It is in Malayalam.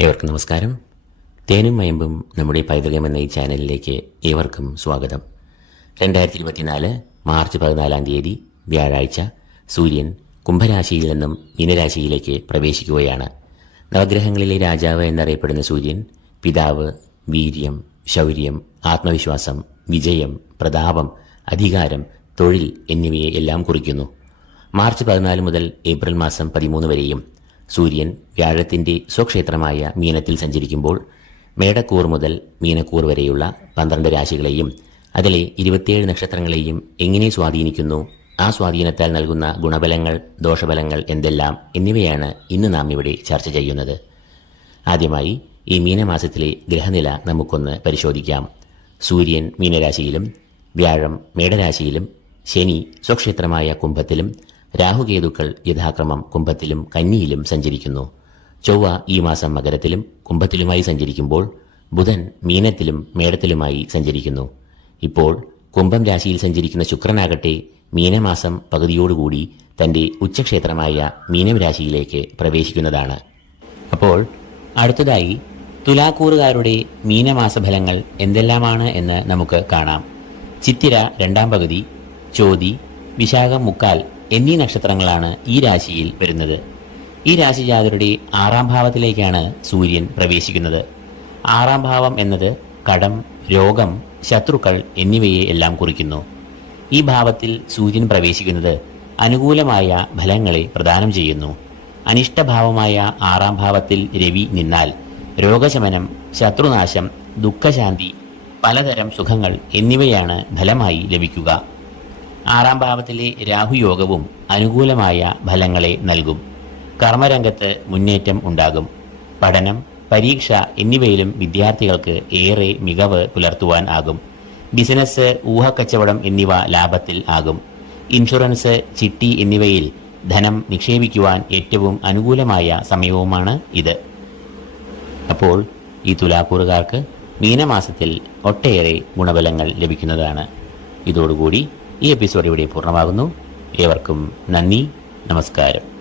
ഏവർക്കും നമസ്കാരം. തേനും മയമ്പും നമ്മുടെ പൈതൃകം എന്ന ഈ ചാനലിലേക്ക് ഏവർക്കും സ്വാഗതം. രണ്ടായിരത്തി ഇരുപത്തിനാല് മാർച്ച് പതിനാലാം തീയതി വ്യാഴാഴ്ച സൂര്യൻ കുംഭരാശിയിൽ നിന്നും മീനരാശിയിലേക്ക് പ്രവേശിക്കുകയാണ്. നവഗ്രഹങ്ങളിലെ രാജാവ് എന്നറിയപ്പെടുന്ന സൂര്യൻ പിതാവ് വീര്യം ശൗര്യം ആത്മവിശ്വാസം വിജയം പ്രതാപം അധികാരം തൊഴിൽ എന്നിവയെ എല്ലാം കുറിക്കുന്നു. മാർച്ച് പതിനാല് മുതൽ ഏപ്രിൽ മാസം പതിമൂന്ന് വരെയും സൂര്യൻ വ്യാഴത്തിന്റെ സ്വക്ഷേത്രമായ മീനത്തിൽ സഞ്ചരിക്കുമ്പോൾ മേടക്കൂർ മുതൽ മീനക്കൂർ വരെയുള്ള പന്ത്രണ്ട് രാശികളെയും അതിലെ ഇരുപത്തിയേഴ് നക്ഷത്രങ്ങളെയും എങ്ങനെ സ്വാധീനിക്കുന്നു? ആ സ്വാധീനത്താൽ നൽകുന്ന ഗുണബലങ്ങൾ ദോഷബലങ്ങൾ എന്തെല്ലാം എന്നിവയാണ് ഇന്ന് നാം ഇവിടെ ചർച്ച ചെയ്യുന്നത്. ആദ്യമായി ഈ മീനമാസത്തിലെ ഗ്രഹനില നമുക്കൊന്ന് പരിശോധിക്കാം. സൂര്യൻ മീനരാശിയിലും വ്യാഴം മേടരാശിയിലും ശനി സ്വക്ഷേത്രമായ കുംഭത്തിലും രാഹുകേതുക്കൾ യഥാക്രമം കുംഭത്തിലും കന്നിയിലും സഞ്ചരിക്കുന്നു. ചൊവ്വ ഈ മാസം മകരത്തിലും കുംഭത്തിലുമായി സഞ്ചരിക്കുമ്പോൾ ബുധൻ മീനത്തിലും മേടത്തിലുമായി സഞ്ചരിക്കുന്നു. ഇപ്പോൾ കുംഭം രാശിയിൽ സഞ്ചരിക്കുന്ന ശുക്രനാകട്ടെ മീനമാസം പകുതിയോടുകൂടി തന്റെ ഉച്ചക്ഷേത്രമായ മീനം രാശിയിലേക്ക് പ്രവേശിക്കുന്നതാണ്. അപ്പോൾ അടുത്തതായി തുലാക്കൂറുകാരുടെ മീനമാസ ഫലങ്ങൾ എന്തെല്ലാമാണ് എന്ന് നമുക്ക് കാണാം. ചിത്തിര രണ്ടാം പകുതി ചോതി വിശാഖം മുക്കാൽ എന്നീ നക്ഷത്രങ്ങളാണ് ഈ രാശിയിൽ വരുന്നത്. ഈ രാശിജാതരുടെ ആറാം ഭാവത്തിലേക്കാണ് സൂര്യൻ പ്രവേശിക്കുന്നത്. ആറാം ഭാവം എന്നത് കടം രോഗം ശത്രുക്കൾ എന്നിവയെ എല്ലാം കുറിക്കുന്നു. ഈ ഭാവത്തിൽ സൂര്യൻ പ്രവേശിക്കുന്നത് അനുകൂലമായ ഫലങ്ങളെ പ്രദാനം ചെയ്യുന്നു. അനിഷ്ടഭാവമായ ആറാം ഭാവത്തിൽ രവി നിന്നാൽ രോഗശമനം ശത്രുനാശം ദുഃഖശാന്തി പലതരം സുഖങ്ങൾ എന്നിവയാണ് ഫലമായി ലഭിക്കുക. ആറാം ഭാവത്തിലെ രാഹുയോഗവും അനുകൂലമായ ഫലങ്ങളെ നൽകും. കർമ്മരംഗത്ത് മുന്നേറ്റം ഉണ്ടാകും. പഠനം പരീക്ഷ എന്നിവയിലും വിദ്യാർത്ഥികൾക്ക് ഏറെ മികവ് പുലർത്തുവാൻ ആകും. ബിസിനസ് ഊഹക്കച്ചവടം എന്നിവ ലാഭത്തിൽ ആകും. ഇൻഷുറൻസ് ചിട്ടി എന്നിവയിൽ ധനം നിക്ഷേപിക്കുവാൻ ഏറ്റവും അനുകൂലമായ സമയവുമാണ് ഇത്. അപ്പോൾ ഈ തുലാക്കൂറുകാർക്ക് മീനമാസത്തിൽ ഒട്ടേറെ ഗുണബലങ്ങൾ ലഭിക്കുന്നതാണ്. ഇതോടുകൂടി ഈ എപ്പിസോഡ് ഇവിടെ പൂർണമാകുന്നു. ഏവർക്കും നന്ദി നമസ്കാരം.